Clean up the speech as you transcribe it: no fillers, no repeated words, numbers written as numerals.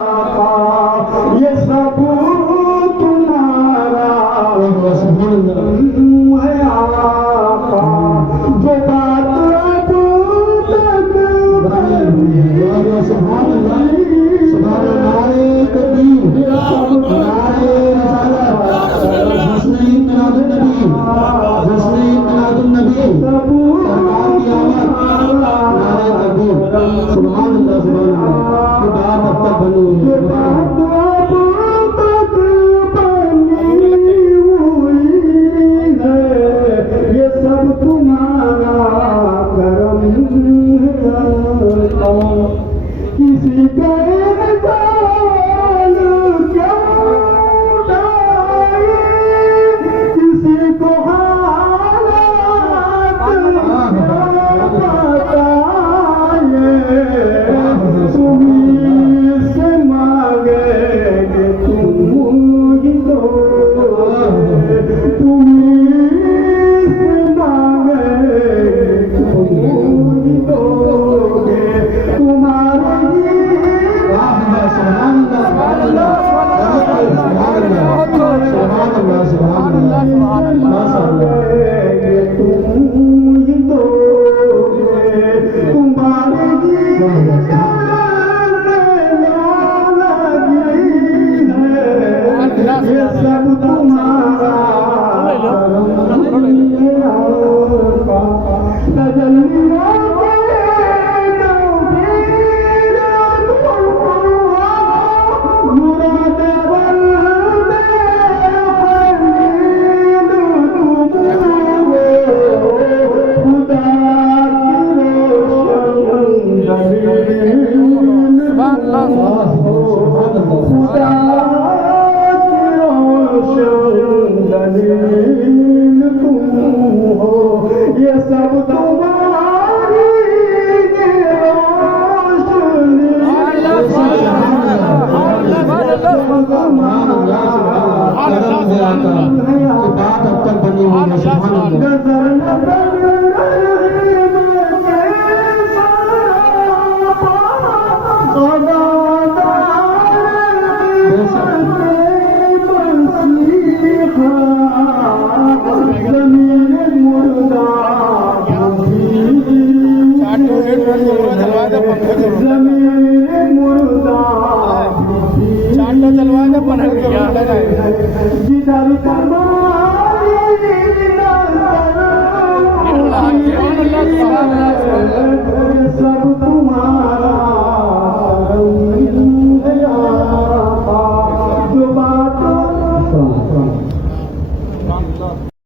ये सब तुम्हारा है आका, जो बात अब तक किसी का किसी को तुम्हीं से मांगेंगे तुम ही दो, तुम्हीं से मांगेंगे तुम ही दोगे, तुम्हारे ये सब तुम्हारा दलील तुम हो, ये सब तुम्हारी सब तुम्हारा जो बात